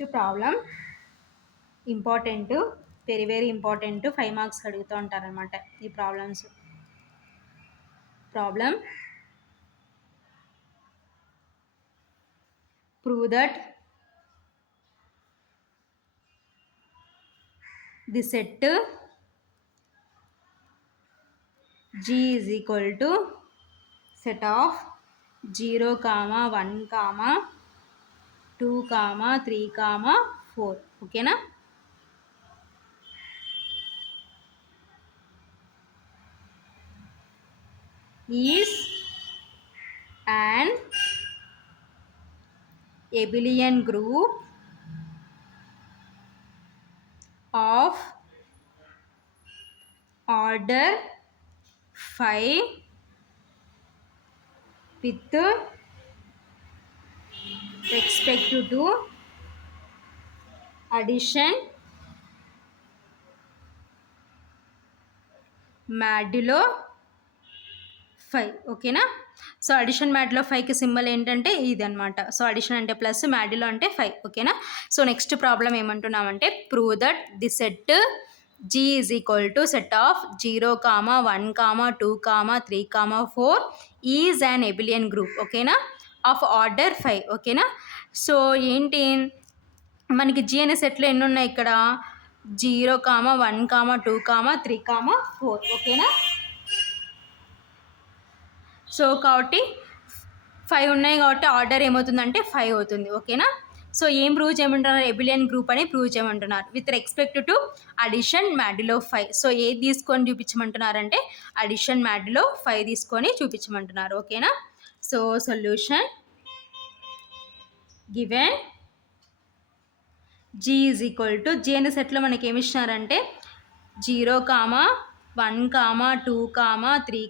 Problem important, very very important. 5 marks అడుగుతూ ఉంటారనమాట ఈ problems. Problem prove that the set G is equal to set of 0, 1, 2, 3, 4. ఓకేనా? is an abelian group of order 5 with respect to addition modulo 5. ఓకేనా? So addition modulo 5కి symbol ఏంటంటే ఇది అనమాట. So addition అంటే ప్లస్, మాడ్యులో అంటే 5. ఓకేనా? So next problem ఏమంటున్నామంటే prove that the set G is equal to set of 0, 1, 2, 3, 4 is an abelian group. ఓకేనా? Of order 5. ఓకేనా? సో ఏంటి మనకి G అనే సెట్లో ఎన్ని ఉన్నాయి ఇక్కడ? 0, 1, 2, 3, 4. ఓకేనా? సో కాబట్టి 5 ఉన్నాయి కాబట్టి ఆర్డర్ ఏమవుతుందంటే 5 అవుతుంది. ఓకేనా? సో ఏం ప్రూవ్ చేయమంటున్నారు? ఎబిలియన్ గ్రూప్ అని ప్రూవ్ చేయమంటున్నారు with respect to addition modulo 5. So ఏది తీసుకొని చూపించమంటున్నారంటే అడిషన్ మాడ్యులో 5 తీసుకొని చూపించమంటున్నారు. ఓకేనా? So solution given G is equal to G అనే సెట్లో మనకి ఏమి ఇచ్చినారంటే 0, 1, 2, 3,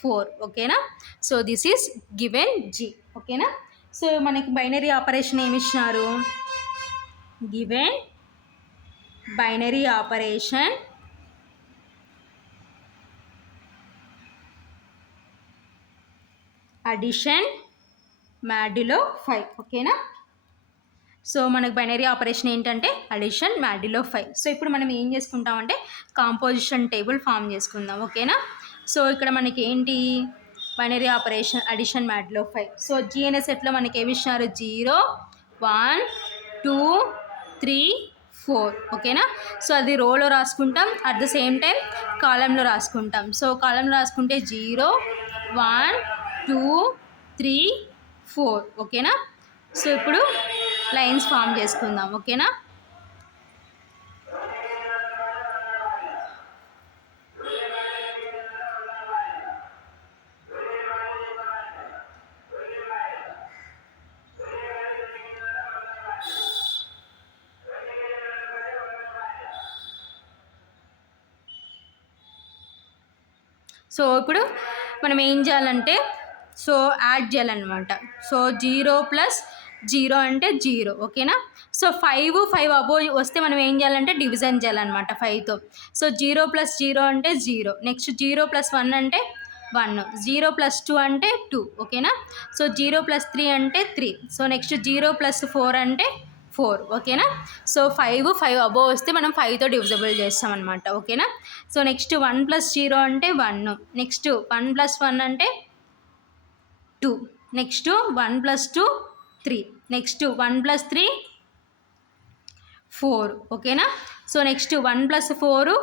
4. ఓకేనా? So this is given G. ఓకేనా? సో మనకి బైనరీ ఆపరేషన్ ఏమి ఇచ్చినారు? Given binary operation addition modulo 5. ఓకేనా? సో మనకు బైనరీ ఆపరేషన్ ఏంటంటే అడిషన్ మాడ్యులో 5. సో ఇప్పుడు మనం ఏం చేసుకుంటామంటే కాంపోజిషన్ టేబుల్ ఫామ్ చేసుకుందాం. ఓకేనా? సో ఇక్కడ మనకి ఏంటి binary operation addition modulo 5. So G అనే సెట్లో మనకి ఏమి ఇచ్చినారు? 0, 1, 2, 3, 4. ఓకేనా? సో అది రోలో రాసుకుంటాం, అట్ ద సేమ్ టైం కాలంలో రాసుకుంటాం. సో కాలంలో రాసుకుంటే 0, 1, 2, 3, 4. ఓకేనా? సో ఇప్పుడు లైన్స్ ఫామ్ చేసుకుందాం. ఓకేనా? సో ఇప్పుడు మనం ఏం చేయాలంటే సో యాడ్ చేయాలన్నమాట. సో 0 + 0 అంటే 0. ఓకేనా? సో 5 అబోవ్ వస్తే మనం ఏం చేయాలంటే డివిజన్ చేయాలన్నమాట 5తో. సో 0 + 0 అంటే 0. నెక్స్ట్ 0 + 1 అంటే 1. 0 + 2 అంటే 2. ఓకేనా? సో 0 + 3 అంటే 3. సో నెక్స్ట్ 0 + 4 అంటే 4. ఓకేనా? సో 5 అబోవ్ వస్తే మనం 5తో డివిజబుల్ చేస్తాం అనమాట. ఓకేనా? సో నెక్స్ట్ 1 + 0 అంటే 1. నెక్స్ట్ 1 + 1 అంటే 2. నెక్స్ట్ 1 + 2 3. నెక్స్ట్ 1 + 3 4. ఓకేనా? సో నెక్స్ట్ 1 + 4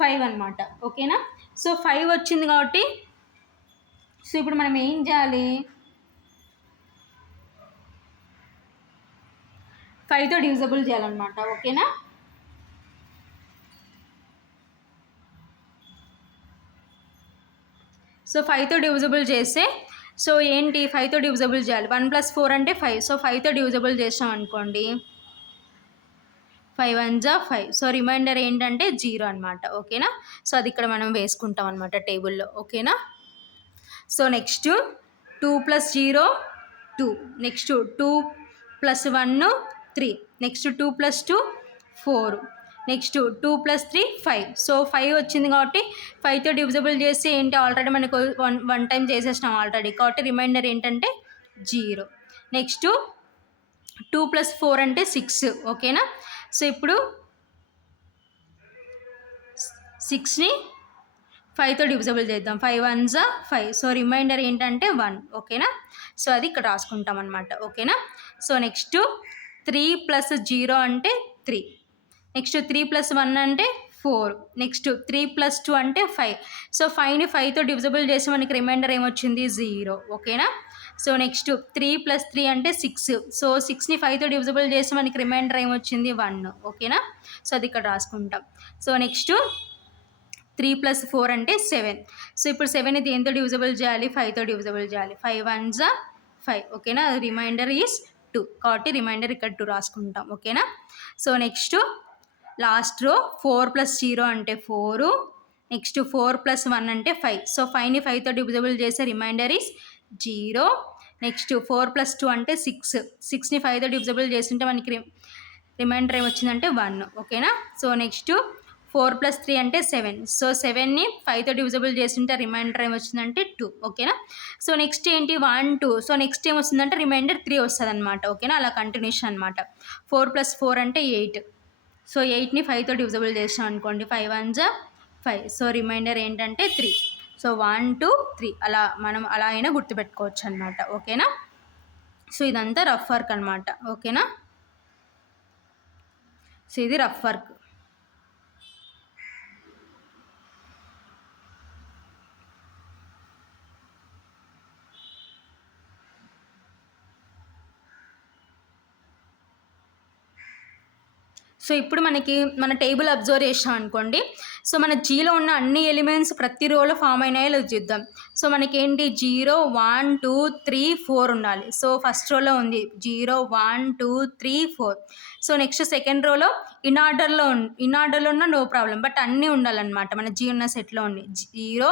5 అనమాట. ఓకేనా? సో 5 వచ్చింది కాబట్టి సో ఇప్పుడు మనం ఏం చేయాలి? 5తో డివిజబుల్ చేయాలన్నమాట. ఓకేనా? సో 5తో డివిజబుల్ చేస్తే సో ఏంటి 5తో డివిజబుల్ చేయాలి. 1 + 4 అంటే 5. సో 5తో డివిజబుల్ చేసాం అనుకోండి 5 1 జా 5. సో రిమైండర్ ఏంటంటే 0 అనమాట. ఓకేనా? సో అది ఇక్కడ మనం వేసుకుంటాం అనమాట టేబుల్లో. ఓకేనా? So next 2 + 0 2. Next 2 + 1 3. Next 2 + 2 4. Next 2 + 3 5. So 5 వచ్చింది కాబట్టి 5తో డివిజబుల్ చేస్తే ఏంటి ఆల్రెడీ మనకు వన్ టైం చేసేసినాం ఆల్రెడీ కాబట్టి రిమైండర్ ఏంటంటే 0. నెక్స్ట్ 2 + 4 అంటే 6, ఓకేనా. సో ఇప్పుడు 6ని 5తో డివిజిబుల్ చేద్దాం. 5 1 5. సో రిమైండర్ ఏంటంటే 1, ఓకేనా. సో అది ఇక్కడ రాసుకుంటాం అనమాట, ఓకేనా. సో నెక్స్ట్ 3 + 0 అంటే 3. నెక్స్ట్ 3 + 1 అంటే 4. నెక్స్ట్ 3 + 2 అంటే 5. సో 5ని 5తో డివిజిబుల్ చేసి మనకి రిమైండర్ ఏమొచ్చింది 0, ఓకేనా. సో నెక్స్ట్ 3 + 3 అంటే 6. సో 6ని 5తో డివిజిబుల్ చేసి మనకి రిమైండర్ ఏమొచ్చింది 1, ఓకేనా. సో అది ఇక్కడ రాసుకుంటాం. సో నెక్స్ట్ 3 + 4 అంటే 7. సో ఇప్పుడు 7ని దేంతో డివిజిబుల్ చేయాలి, 5తో డివిజిబుల్ చేయాలి. 5 1 5, ఓకేనా. రిమైండర్ ఈజ్ 2, కాబట్టి రిమైండర్ ఇక్కడ 2 రాసుకుంటాం, ఓకేనా. సో నెక్స్ట్ లాస్ట్ రో 4 + 0 అంటే 4. నెక్స్ట్ 4 + 1 అంటే 5. సో 5ని 5తో డివిజిబుల్ చేసే రిమైండర్ ఈజ్ 0. నెక్స్ట్ 4 + 2 అంటే 6. 6ని 5తో డివిజిబుల్ చేస్తుంటే మనకి రిమైండర్ ఏమొచ్చిందంటే 1, ఓకేనా. సో నెక్స్ట్ 4 + 3 అంటే 7. సో 7ని 5తో డివిజిబుల్ చేస్తుంటే రిమైండర్ ఏమొచ్చిందంటే 2, ఓకేనా. సో నెక్స్ట్ ఏంటి 1 2. సో నెక్స్ట్ ఏమొస్తుందంటే రిమైండర్ 3 వస్తుంది అనమాట, ఓకేనా. అలా కంటిన్యూషన్ అనమాట. 4 + 4 అంటే 8. సో 8ని 5తో డివిజిబుల్ చేసాం అనుకోండి. 5 1 5. సో రిమైండర్ ఏంటంటే 3. సో 1 2 3 అలా మనం అలా అయినా గుర్తుపెట్టుకోవచ్చు అనమాట, ఓకేనా. సో ఇదంతా రఫ్ వర్క్ అనమాట, ఓకేనా. సో ఇది రఫ్ వర్క్. సో ఇప్పుడు మనకి మన టేబుల్ అబ్జర్వ్ చేసాం అనుకోండి. సో మన జీలో ఉన్న అన్ని ఎలిమెంట్స్ ప్రతి రోలో ఫామ్ అయినాయో లేదో చూద్దాం. సో మనకేంటి 0 1 2 3 4 ఉండాలి. సో ఫస్ట్ రోలో ఉంది 0 1 2 3 4. సో నెక్స్ట్ సెకండ్ రోలో ఇన్ ఆర్డర్లో ఉన్న నో ప్రాబ్లం, బట్ అన్నీ ఉండాలన్నమాట మన జీ ఉన్న సెట్లో ఉంది. 0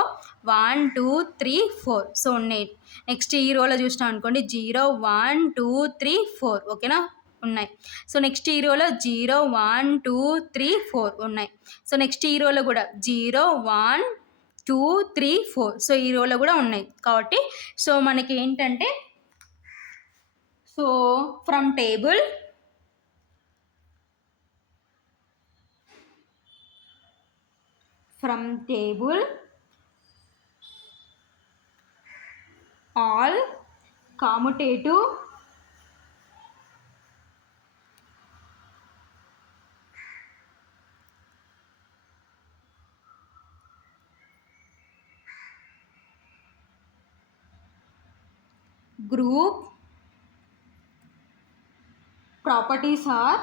1 2 3 4. సో ఉన్నాయి. నెక్స్ట్ ఈ రోలో చూసినాం అనుకోండి 0 1 2 3 4, ఓకేనా, ఉన్నాయి. సో నెక్స్ట్ ఈ రోలో 0 1 2 3 4 ఉన్నాయి. సో నెక్స్ట్ ఈ రోలో కూడా 0 1 2 3 4. సో ఈ రోలో కూడా ఉన్నాయి. కాబట్టి సో మనకి ఏంటంటే so from table all commutative group properties are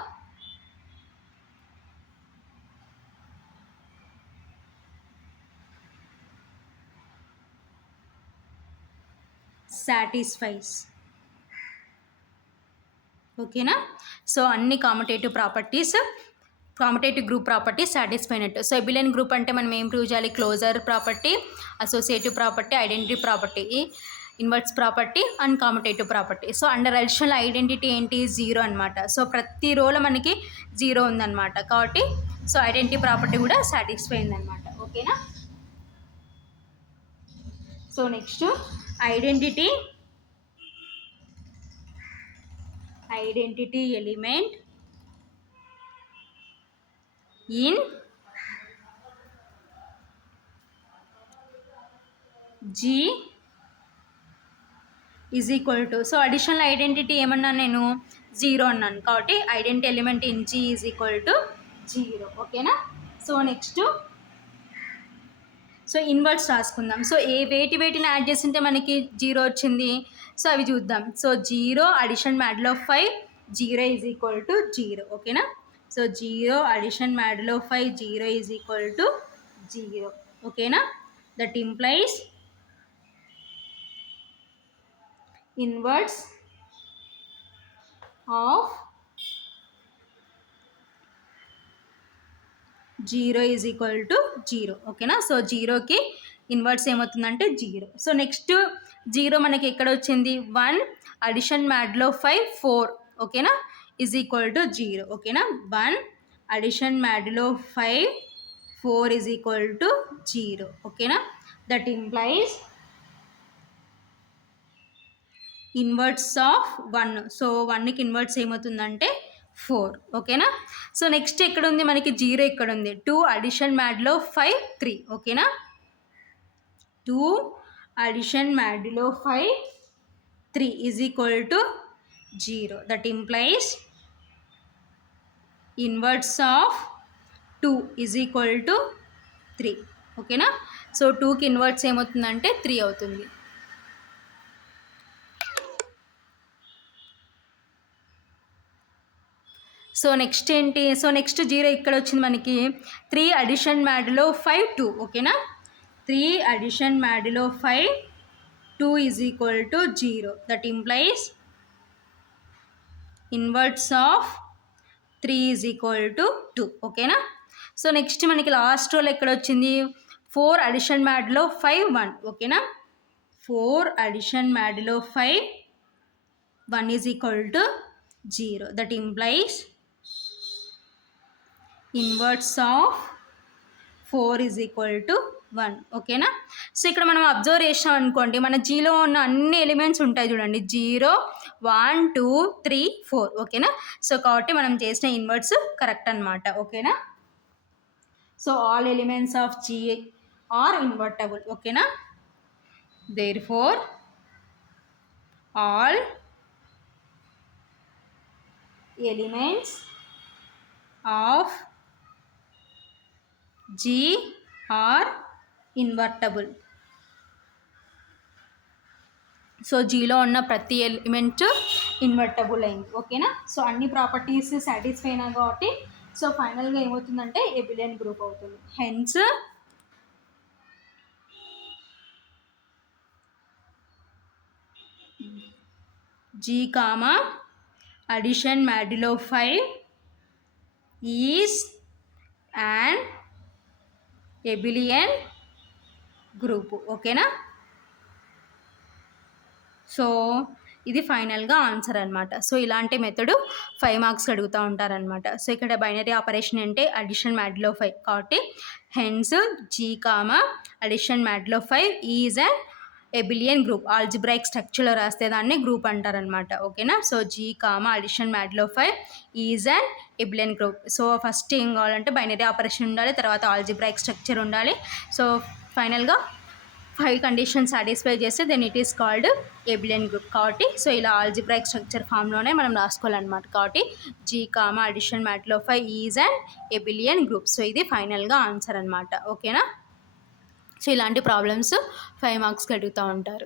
satisfies, ఓకేనా. సో అన్ని కామటేటివ్ గ్రూప్ ప్రాపర్టీస్ సాటిస్ఫై అయినట్టు. సో ఎబిలియన్ గ్రూప్ అంటే మనం ఏం ప్రూవ్ చేయాలి, closure property, associative property, identity property, inverse property and commutative property. So under additional identity ఏంటి 0 అనమాట. So ప్రతి రోలో మనకి 0 ఉందన్నమాట. కాబట్టి సో ఐడెంటిటీ ప్రాపర్టీ కూడా సాటిస్ఫై అయిందనమాట, ఓకేనా. So next identity element in G is equal to, so additional identity ఏమన్నా నేను 0 అన్నాను, కాబట్టి identity element in G is equal to 0, ఓకేనా. సో నెక్స్ట్ సో ఇన్వర్స్ రాసుకుందాం. సో వేటిని యాడ్ చేస్తుంటే మనకి 0 వచ్చింది, సో అవి చూద్దాం. So 0 addition modulo 5 0 is equal to 0, ఓకేనా. So 0 addition modulo 5 0 is equal to 0, ఓకేనా. That implies inverse of 0 is equal to 0, ఓకేనా. సో 0కి ఇన్వర్స్ ఏమవుతుందంటే 0. సో నెక్స్ట్ 0 మనకి ఎక్కడ వచ్చింది 1 అడిషన్ మాడ్యులో 5 4, ఓకేనా, ఈజ్ ఈక్వల్ టు 0, ఓకేనా. 1 addition modulo 5 4 is equal to 0, ఓకేనా. That implies inverse of 1. So 1కి ఇన్వర్ట్స్ ఏమవుతుందంటే 4. ఓకేనా. సో నెక్స్ట్ ఎక్కడ ఉంది మనకి 0 ఇక్కడ ఉంది. 2 అడిషన్ మ్యాడ్లో 5 3. ఓకేనా. 2 addition modulo 5 3 is equal to 0. That implies inverse of 2 is equal to 3. ఓకేనా. సో 2కి ఇన్వర్ట్స్ ఏమవుతుందంటే 3 అవుతుంది. సో నెక్స్ట్ ఏంటి, సో నెక్స్ట్ 0 ఇక్కడ వచ్చింది మనకి. 3 అడిషన్ మ్యాడ్లో 5 2. ఓకేనా. 3 addition modulo 5 2 is equal to 0. That implies inverse of 3 is equal to 2. ఓకేనా. సో నెక్స్ట్ మనకి లాస్ట్ రోల్ ఎక్కడ వచ్చింది. 4 అడిషన్ మ్యాడ్లో 5 1. ఓకేనా. 4 addition modulo 5 1 is equal to 0. That implies inverse of 4 is equal to 1. ఓకేనా. So ఇక్కడ మనం observe చేసాం అనుకోండి, మన జీలో ఉన్న అన్ని ఎలిమెంట్స్ ఉంటాయి చూడండి. 0 1 2 3 4. ఓకేనా. సో కాబట్టి మనం చేసిన ఇన్వర్ట్స్ కరెక్ట్ అనమాట. ఓకేనా. So all elements of G are invertible. ఓకేనా. Therefore all elements of G are invertible. So జీలో ఉన్న ప్రతి ఎలిమెంట్ ఇన్వర్టబుల్ అయింది. ఓకేనా. సో అన్ని ప్రాపర్టీస్ సాటిస్ఫై అయినా కాబట్టి సో ఫైనల్గా ఏమవుతుందంటే ఎబిలియన్ గ్రూప్ అవుతుంది. Hence G comma addition modulo 5 is an abelian group. ఓకేనా. సో ఇది ఫైనల్గా ఆన్సర్ అనమాట. సో ఇలాంటి మెథడ్ 5 మార్క్స్ అడుగుతూ ఉంటారనమాట. సో ఇక్కడ బైనరీ ఆపరేషన్ అంటే అడిషన్ మ్యాడ్లో 5 కాబట్టి hence G comma addition modulo 5 is an abelian group. Algebraic స్ట్రక్చర్లో రాస్తే దాన్ని గ్రూప్ అంటారనమాట. ఓకేనా. So G comma addition modulo 5 is an abelian group. So first ఏం కావాలంటే బైనరీ ఆపరేషన్ ఉండాలి, తర్వాత ఆల్జిబ్రాయిక్ స్ట్రక్చర్ ఉండాలి. సో ఫైనల్గా 5 కండిషన్ సాటిస్ఫై చేస్తే then it is called abelian group. కాబట్టి సో ఇలా ఆల్జిబ్రాయిక్ స్ట్రక్చర్ ఫామ్లోనే మనం రాసుకోవాలన్నమాట. కాబట్టి G comma addition modulo 5 is and abelian group. So ఇది ఫైనల్గా ఆన్సర్ అనమాట. ఓకేనా. సో ఇలాంటి ప్రాబ్లమ్స్ 5 మార్క్స్కి అడుగుతూ ఉంటారు.